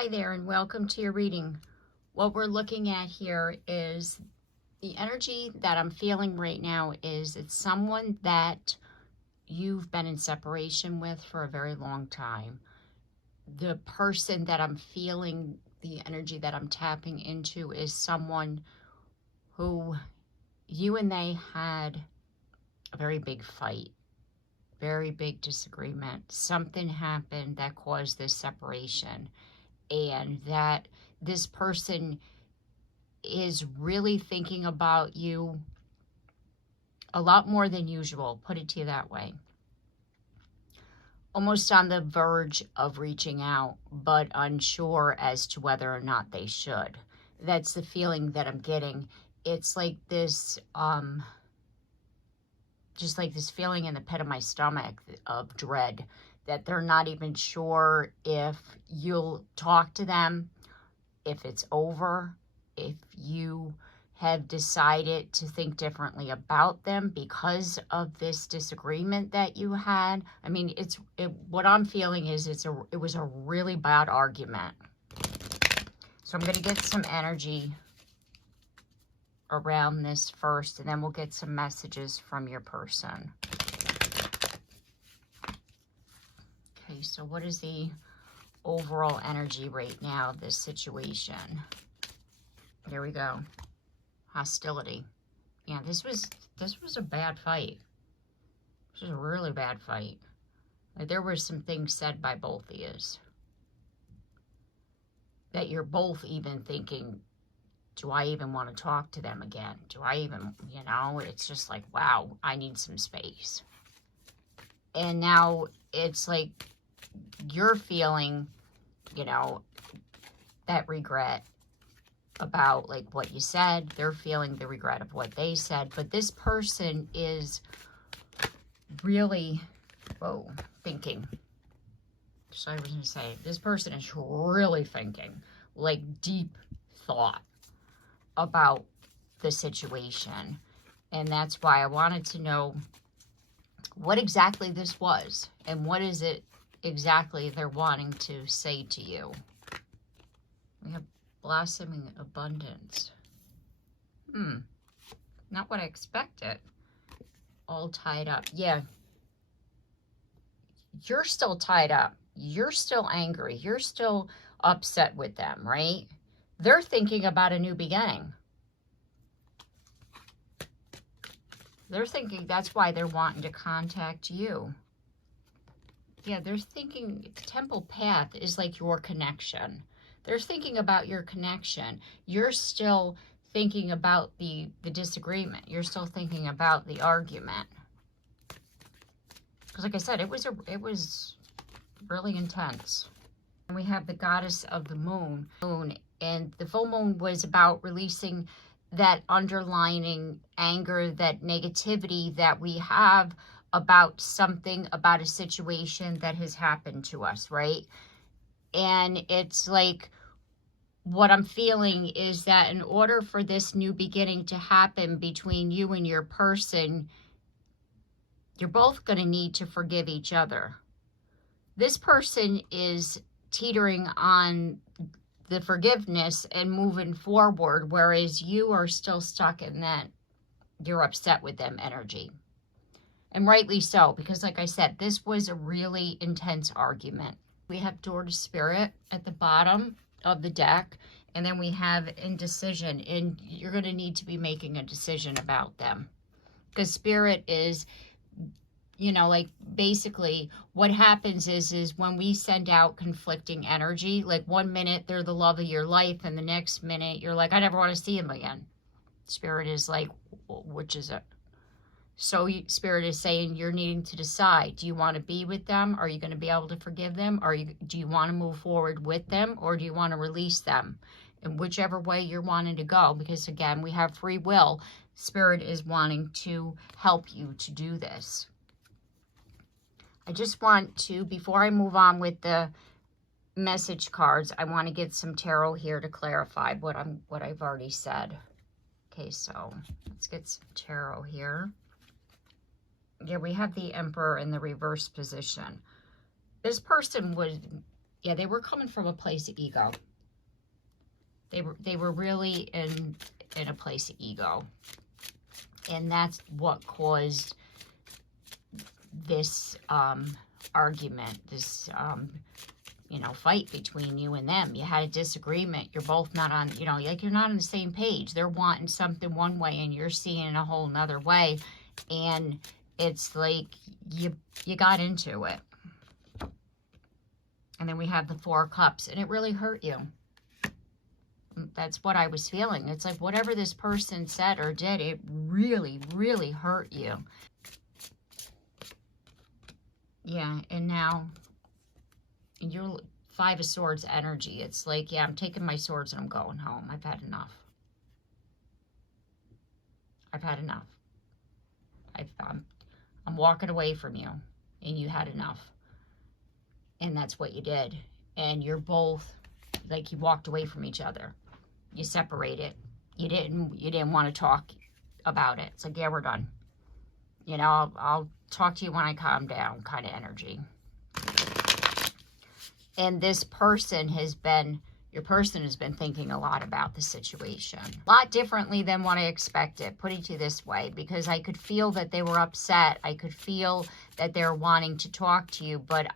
Hi there and welcome to your reading. What we're looking at here is the energy that I'm feeling right now is it's someone that you've been in separation with for a very long time. The person that I'm feeling, the energy that I'm tapping into is someone who you and they had a very big fight, very big disagreement. Something happened that caused this separation. And that this person is really thinking about you a lot more than usual, put it to you that way. Almost on the verge of reaching out, but unsure as to whether or not they should. That's the feeling that I'm getting. It's like this, just like this feeling in the pit of my stomach of dread, that they're not even sure if you'll talk to them, if it's over, if you have decided to think differently about them because of this disagreement that you had. I mean, what I'm feeling is it was a really bad argument. So I'm going to get some energy around this first, and then we'll get some messages from your person. Okay, so what is the overall energy right now of this situation? There we go. Hostility. Yeah, this was a bad fight. This was a really bad fight. Like, there were some things said by both of yous that you're both even thinking, do I even want to talk to them again? Do I even, it's just like, wow, I need some space. And now it's like you're feeling, that regret about like what you said. They're feeling the regret of what they said. But this person is really, thinking. So I was going to say, this person is really thinking, like deep thought about the situation. And that's why I wanted to know what exactly this was and what is it exactly they're wanting to say to you. We have blossoming abundance. Not what I expected. All tied up. Yeah. You're still tied up. You're still angry. You're still upset with them, right? They're thinking about a new beginning. They're thinking that's why they're wanting to contact you. Yeah, they're thinking Temple Path is like your connection. They're thinking about your connection. You're still thinking about the disagreement. You're still thinking about the argument. Because like I said, it was really intense. And we have the goddess of the moon. And the full moon was about releasing that underlining anger, that negativity that we have about something, about a situation that has happened to us, right? And it's like, what I'm feeling is that in order for this new beginning to happen between you and your person, you're both going to need to forgive each other. This person is teetering on the forgiveness and moving forward, whereas you are still stuck in that you're upset with them energy. And rightly so, because like I said, this was a really intense argument. We have Door to Spirit at the bottom of the deck, and then we have indecision, and you're going to need to be making a decision about them. Because Spirit is, like basically what happens is when we send out conflicting energy, like 1 minute they're the love of your life, and the next minute you're like, I never want to see him again. Spirit is like, which is it? So Spirit is saying you're needing to decide. Do you want to be with them? Are you going to be able to forgive them? Do you want to move forward with them? Or do you want to release them? And whichever way you're wanting to go, because again, we have free will. Spirit is wanting to help you to do this. I just want to, before I move on with the message cards, I want to get some tarot here to clarify what I've already said. Okay, so let's get some tarot here. Yeah, we have the Emperor in the reverse position. This person Yeah, they were coming from a place of ego. They were really in a place of ego. And that's what caused this argument, this fight between you and them. You had a disagreement. You're both not on, like you're not on the same page. They're wanting something one way and you're seeing it a whole nother way. And it's like you got into it. And then we have the Four of Cups, and it really hurt you. That's what I was feeling. It's like whatever this person said or did, it really, really hurt you. Yeah, and now you're Five of Swords energy. It's like, yeah, I'm taking my swords and I'm going home. I've had enough. I've had enough. I'm walking away from you, and you had enough. And that's what you did. And you're both, like, you walked away from each other. You separated. You didn't want to talk about it. It's like, yeah, we're done. I'll talk to you when I calm down kind of energy. And this person your person has been thinking a lot about the situation. A lot differently than what I expected, put it to you this way, because I could feel that they were upset. I could feel that they're wanting to talk to you, but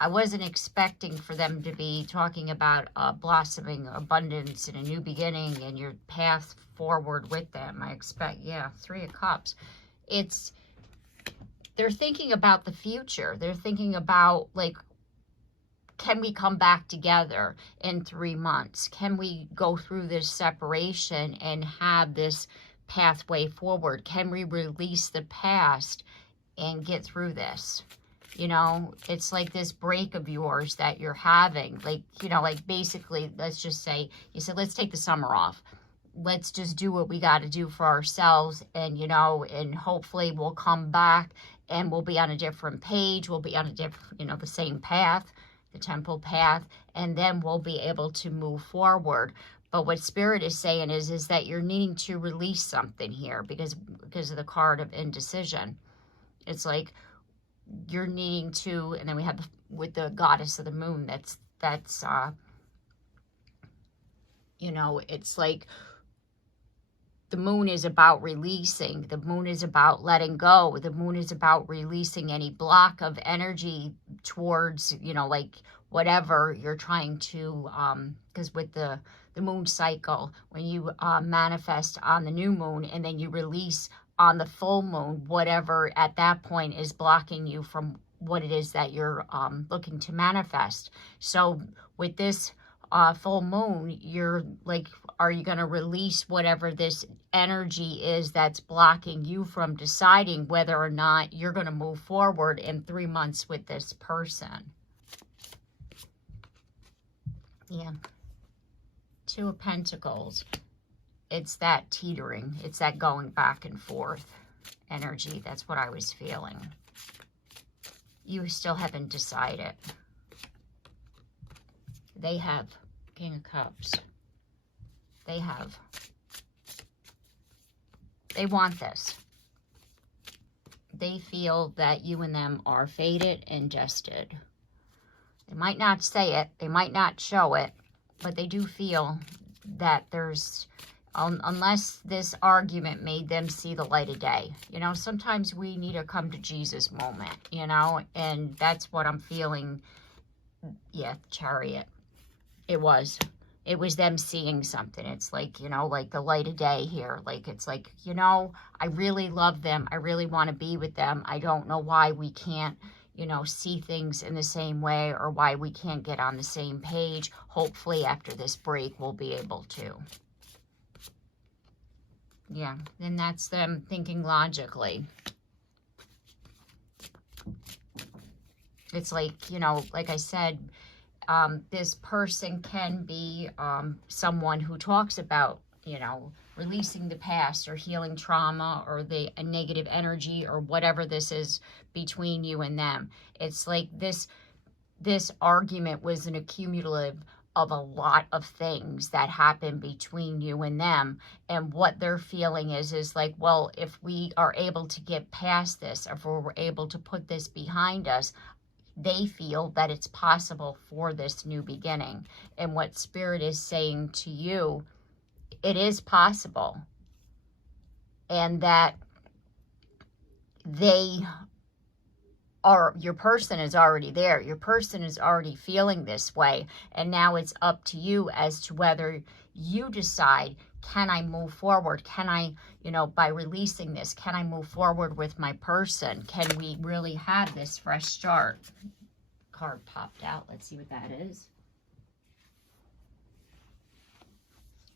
I wasn't expecting for them to be talking about blossoming abundance and a new beginning and your path forward with them. I expect, yeah, Three of Cups. They're thinking about the future. They're thinking about, like, can we come back together in 3 months? Can we go through this separation and have this pathway forward? Can we release the past and get through this? It's like this break of yours that you're having. Like, like basically, let's just say, you said, let's take the summer off. Let's just do what we got to do for ourselves. And, and hopefully we'll come back and we'll be on a different page. We'll be on a different, the same path, the temple path. And then we'll be able to move forward. But what Spirit is saying is that you're needing to release something here because of the card of indecision. It's like, you're needing to, and then we have with the goddess of the moon, that's it's like the moon is about releasing. The moon is about letting go. The moon is about releasing any block of energy towards, like whatever you're trying to, because with the moon cycle, when you manifest on the new moon and then you release on the full moon, whatever at that point is blocking you from what it is that you're looking to manifest. So with this full moon, you're like, are you going to release whatever this energy is that's blocking you from deciding whether or not you're going to move forward in 3 months with this person? Yeah. Two of Pentacles. It's that teetering. It's that going back and forth energy. That's what I was feeling. You still haven't decided. They have King of Cups. They want this. They feel that you and them are fated and destined. They might not say it. They might not show it. But they do feel that there's... unless this argument made them see the light of day. Sometimes we need a come to Jesus moment, and that's what I'm feeling. Yeah, Chariot. It was them seeing something. It's like, like the light of day here. Like, it's like, I really love them. I really want to be with them. I don't know why we can't, see things in the same way or why we can't get on the same page. Hopefully after this break, we'll be able to. Yeah, and that's them thinking logically. It's like, like I said, this person can be someone who talks about, releasing the past or healing trauma or a negative energy or whatever this is between you and them. It's like this argument was an accumulative of a lot of things that happen between you and them. And what they're feeling is like, well, if we are able to get past this, if we're able to put this behind us, they feel that it's possible for this new beginning. And what Spirit is saying to you, it is possible. And that your person is already there. Your person is already feeling this way. And now it's up to you as to whether you decide, can I move forward? Can I, by releasing this, can I move forward with my person? Can we really have this fresh start? Card popped out. Let's see what that is.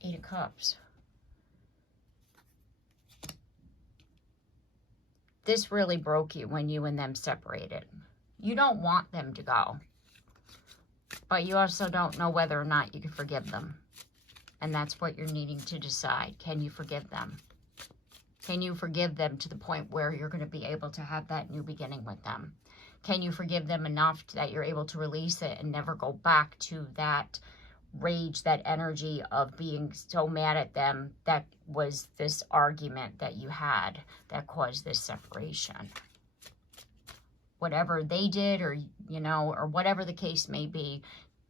8 of Cups. This really broke you when you and them separated. You don't want them to go. But you also don't know whether or not you can forgive them. And that's what you're needing to decide. Can you forgive them? Can you forgive them to the point where you're going to be able to have that new beginning with them? Can you forgive them enough that you're able to release it and never go back to that rage, that energy of being so mad at them? That was this argument that you had that caused this separation. Whatever they did, or whatever the case may be,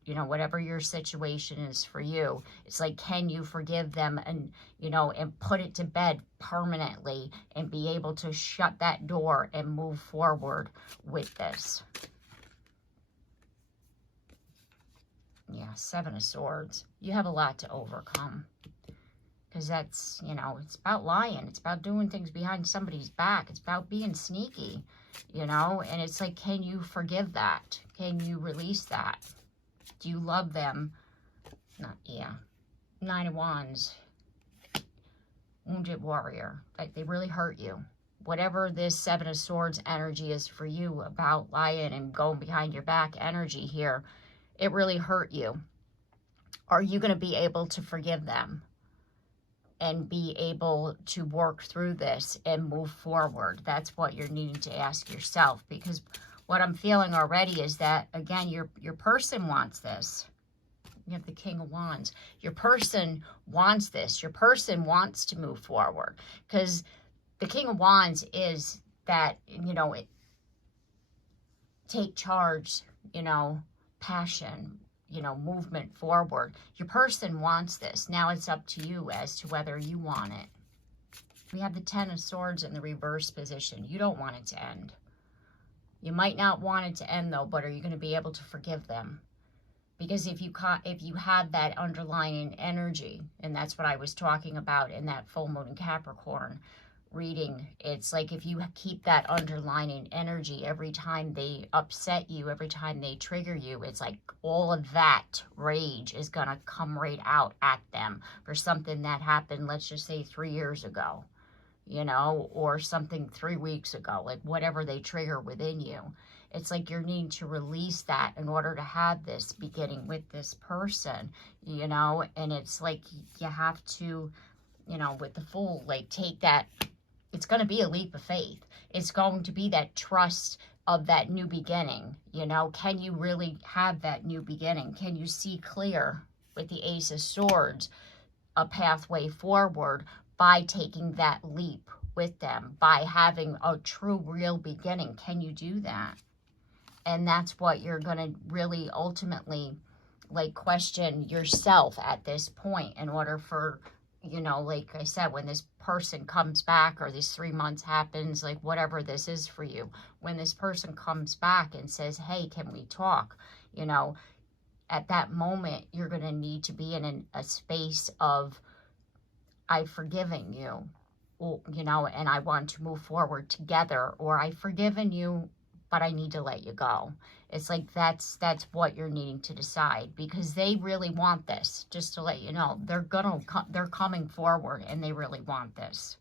whatever your situation is for you, it's like, can you forgive them and, and put it to bed permanently and be able to shut that door and move forward with this? Yeah, 7 of Swords. You have a lot to overcome. Because that's, it's about lying. It's about doing things behind somebody's back. It's about being sneaky, And it's like, can you forgive that? Can you release that? Do you love them? Yeah. 9 of Wands. Wounded warrior. Like, they really hurt you. Whatever this 7 of Swords energy is for you, about lying and going behind your back energy here, it really hurt you. Are you going to be able to forgive them and be able to work through this and move forward? That's what you're needing to ask yourself, because what I'm feeling already is that, again, your person wants this. You have the King of Wands. Your person wants this. Your person wants to move forward, because the King of Wands is that, take charge, passion, movement forward. Your person wants this. Now it's up to you as to whether you want it. We have the 10 of Swords in the reverse position. You don't want it to end. You might not want it to end, though, but are you going to be able to forgive them? Because if you have that underlying energy, and that's what I was talking about in that full moon in Capricorn reading, it's like, if you keep that underlying energy every time they upset you, every time they trigger you, it's like all of that rage is going to come right out at them for something that happened, let's just say 3 years ago, or something 3 weeks ago, like whatever they trigger within you. It's like you're needing to release that in order to have this beginning with this person, and it's like you have to, with the Fool, like, take that. It's going to be a leap of faith. It's going to be that trust of that new beginning. Can you really have that new beginning? Can you see clear with the Ace of Swords a pathway forward by taking that leap with them, by having a true, real beginning? Can you do that? And that's what you're going to really ultimately, like, question yourself at this point in order for, like I said, when this person comes back, or this 3 months happens, like whatever this is for you, when this person comes back and says, hey, can we talk? At that moment, you're going to need to be in a space of, I've forgiven you, and I want to move forward together, or I've forgiven you, but I need to let you go. It's like that's what you're needing to decide, because they really want this. Just to let you know, they're coming forward and they really want this.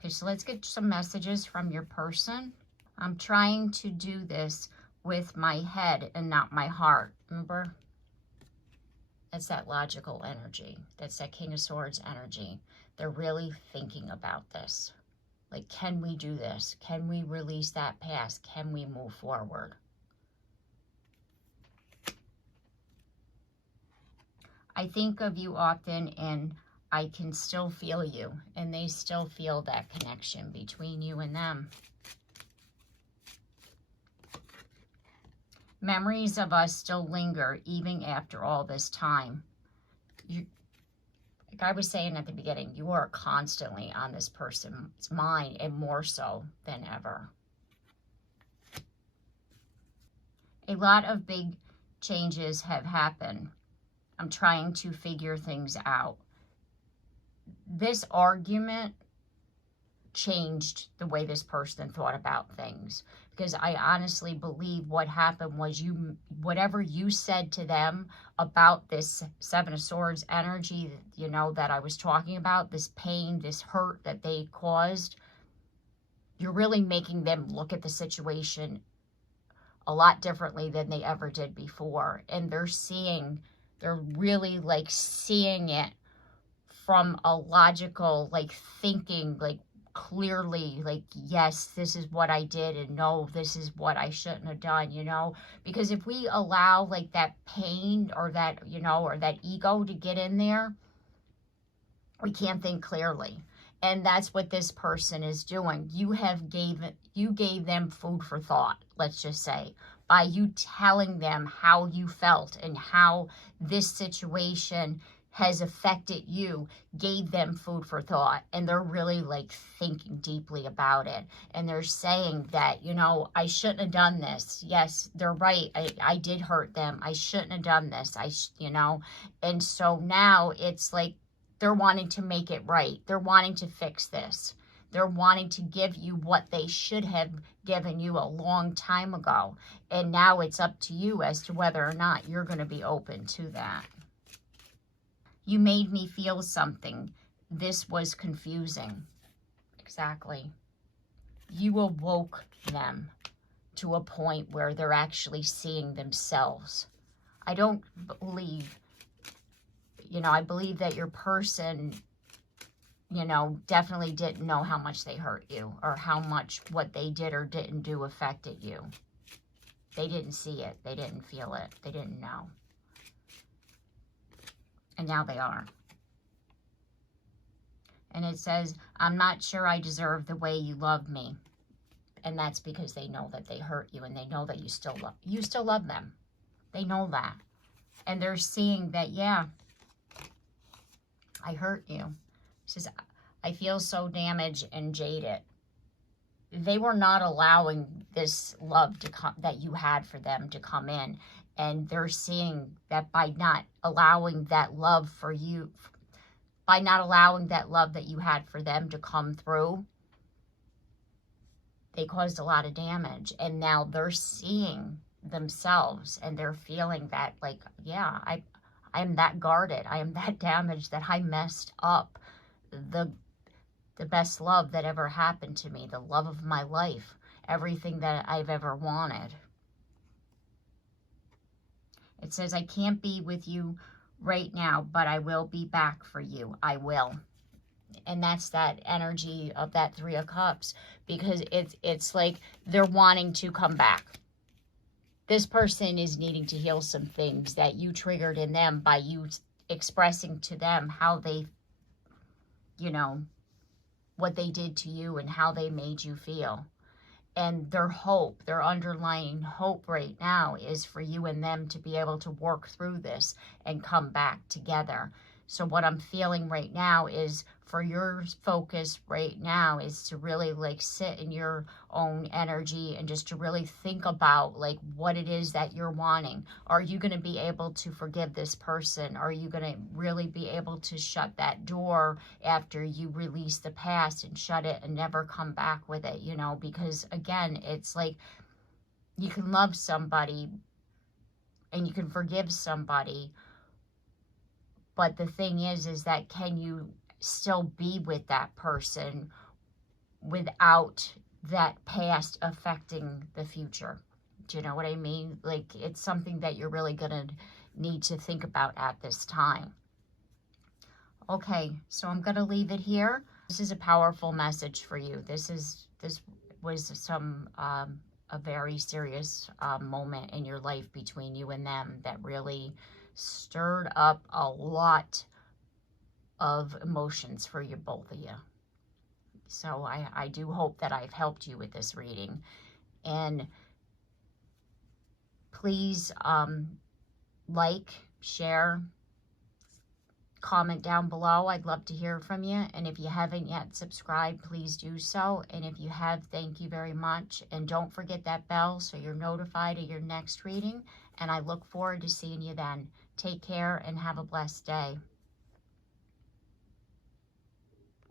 Okay, so let's get some messages from your person. I'm trying to do this with my head and not my heart. Remember? That's that logical energy. That's that King of Swords energy. They're really thinking about this. Like, can we do this? Can we release that past? Can we move forward? I think of you often, and I can still feel you, and they still feel that connection between you and them. Memories of us still linger even after all this time. Like I was saying at the beginning, you are constantly on this person's mind, and more so than ever. A lot of big changes have happened. I'm trying to figure things out. This argument changed the way this person thought about things, because I honestly believe what happened was whatever you said to them about this Seven of Swords energy, you know, that I was talking about, this pain, this hurt that they caused, you're really making them look at the situation a lot differently than they ever did before. And they're really like seeing it from a logical, like thinking, like clearly, like, yes, this is what I did, and no, this is what I shouldn't have done, you know. Because if we allow like that pain or that, you know, or that ego to get in there, we can't think clearly. And that's what this person is doing. You gave them food for thought, let's just say, by you telling them how you felt and how this situation has affected you, gave them food for thought. And they're really like thinking deeply about it. And they're saying that, you know, I shouldn't have done this. Yes, they're right. I did hurt them. I shouldn't have done this. You know, and so now it's like they're wanting to make it right. They're wanting to fix this. They're wanting to give you what they should have given you a long time ago. And now it's up to you as to whether or not you're going to be open to that. You made me feel something. This was confusing. Exactly. You awoke them to a point where they're actually seeing themselves. I don't believe, you know, I believe that your person, you know, definitely didn't know how much they hurt you, or how much what they did or didn't do affected you. They didn't see it. They didn't feel it. They didn't know. And now they are. And it says, I'm not sure I deserve the way you love me. And that's because they know that they hurt you, and they know that you still love them. They know that. And they're seeing that, yeah, I hurt you. It says, I feel so damaged and jaded. They were not allowing this love to come, that you had for them, to come in. And they're seeing that by not allowing that love for you, by not allowing that love that you had for them to come through, they caused a lot of damage. And now they're seeing themselves, and they're feeling that, like, yeah, I am that guarded. I am that damaged, that I messed up the best love that ever happened to me, the love of my life, everything that I've ever wanted. It says, I can't be with you right now, but I will be back for you. I will. And that's that energy of that Three of Cups, because it's like they're wanting to come back. This person is needing to heal some things that you triggered in them by you expressing to them how they, you know, what they did to you and how they made you feel. And their hope, their underlying hope right now is for you and them to be able to work through this and come back together. So what I'm feeling right now is, for your focus right now is to really like sit in your own energy and just to really think about like what it is that you're wanting. Are you going to be able to forgive this person? Are you going to really be able to shut that door after you release the past and shut it and never come back with it, you know? Because again, it's like you can love somebody and you can forgive somebody, but the thing is that can you still be with that person without that past affecting the future? Do you know what I mean? Like, it's something that you're really going to need to think about at this time. Okay, so I'm going to leave it here. This is a powerful message for you. This was some a very serious moment in your life between you and them that really stirred up a lot of emotions for you, both of you. So I do hope that I've helped you with this reading. And Please like, share, comment down below. I'd love to hear from you. And if you haven't yet subscribed, please do so. And if you have, thank you very much. And don't forget that bell so you're notified of your next reading. And I look forward to seeing you then. Take care and have a blessed day.